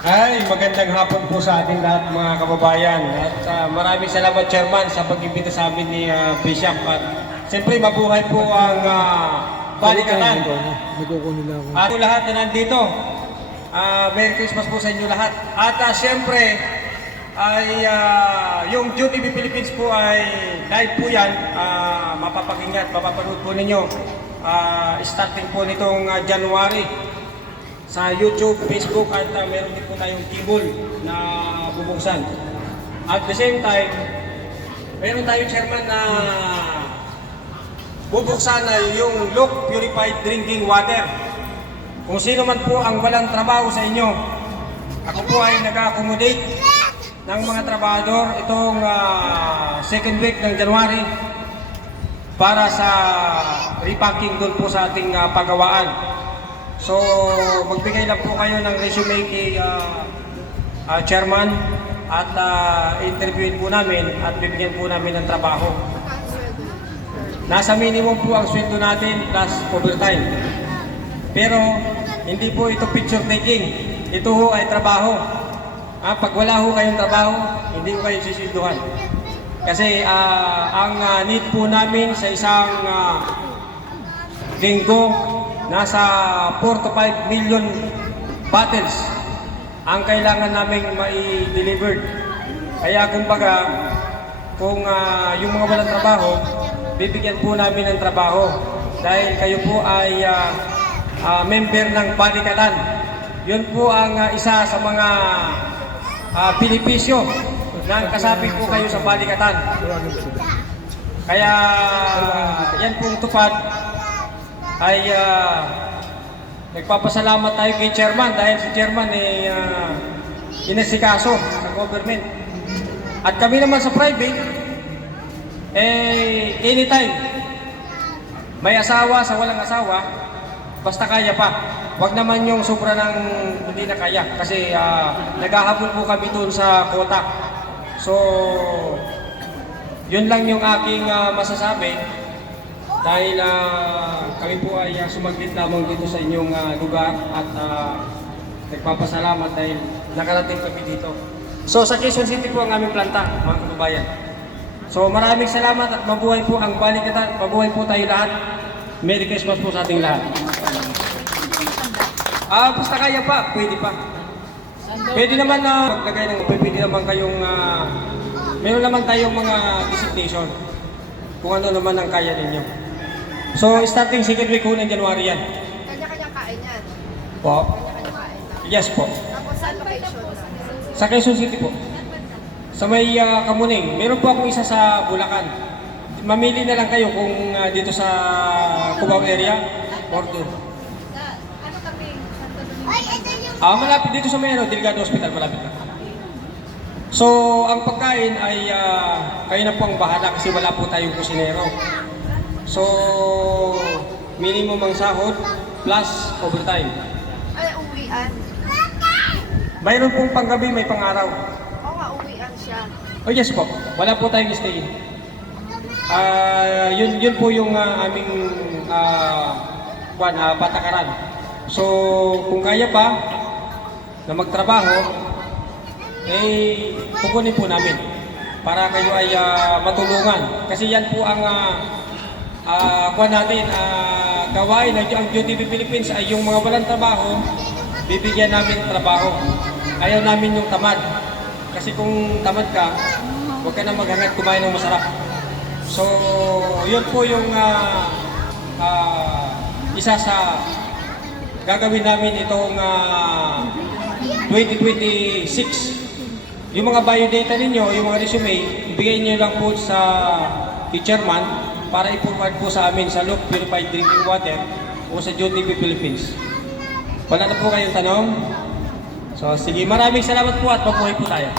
Ay, magandang hapon po sa ating lahat mga kababayan. At maraming salamat Chairman sa pag-imbita sa amin ni Bishop. At siyempre mabuhay po ang balikatan. At lahat na nandito. Merry Christmas po sa inyo lahat. At siyempre ay yung June TV Philippines po ay live po yan. Mapapakinggan, mapapanood po ninyo. Starting po nitong January. Sa YouTube, Facebook at meron din po tayong cable na bubuksan. At the same time, meron tayong chairman na bubuksan na yung Look Purified Drinking Water. Kung sino man po ang walang trabaho sa inyo, ako po ay nag-accommodate ng mga trabahador itong second week ng January para sa repacking doon po sa ating pagawaan. So, magbigay lang po kayo ng resume kay chairman at interviewin po namin at bibigyan po namin ng trabaho. Nasa minimum po ang sweldo natin plus overtime. Pero, hindi po ito picture taking. Ito ho ay trabaho. Pag wala ho kayong trabaho, hindi ko kayo sisilduhan. Kasi ang need po namin sa isang linggo, nasa 4 to 5 million bottles ang kailangan naming mai-delivered. Kaya kumbaga, kung yung mga walang trabaho, bibigyan po namin ng trabaho. Dahil kayo po ay member ng balikatan. Yun po ang isa sa mga benepisyo na kasabi po kayo sa balikatan. Kaya yan pong tupad ay nagpapasalamat tayo kay chairman dahil si chairman ay inasikaso sa government. At kami naman sa private, anytime may asawa sa walang asawa, basta kaya pa. Wag naman yung sobra ng hindi na kaya kasi naghahabol po kami doon sa quota. So, yun lang yung aking masasabi. Dahil kami po ay sumaglit lamang dito sa inyong lugar at nagpapasalamat dahil nakarating kami dito. So sa Quezon City po ang aming planta, mga kababayan. So maraming salamat at mabuhay po ang balikatan, mabuhay po tayo lahat. Merry Christmas po sa ating lahat. Basta kaya pa, pwede pa. Pwede naman na maglagay ng pwede naman kayong, meron naman tayong mga designation kung ano naman ang kaya ninyo. So, starting second week ho ng January yan. Kanya-kanya kain yan? Po? Kanya-kanya kain lang? Yes po. Tapos saan location? Sa Quezon City po. Sa may Kamuning. Meron po akong isa sa Bulacan. Mamili na lang kayo kung dito sa Cubao area or doon. Ano kami? Santo Domingo? Malapit dito sa may Delgado Hospital, malapit na. So, ang pagkain ay kayo na po ang bahala kasi wala po tayong kusinero. So, minimum ang sahod plus overtime. Ay, uwian. Mayroon pong panggabi, may pangaraw. Oo nga, uwian siya. Oh yes po, wala po tayong stay. Yun po yung aming patakaran. So, kung kaya pa na magtrabaho, kukunin po namin para kayo ay matulungan. Kasi yan po ang gawain ng June TV Philippines ay yung mga walang trabaho, bibigyan namin trabaho. Ayaw namin yung tamad. Kasi kung tamad ka, huwag ka na maghangad kumain ng masarap. So, yun po yung isa sa gagawin namin itong 2026. Yung mga biodata ninyo, yung mga resume, ibigay nyo lang po sa chairman para i-forward po sa amin sa Look Purified Drinking Water o sa June TV Philippines. Wala na po kayong tanong? So sige, maraming salamat po at mabuhay po tayo.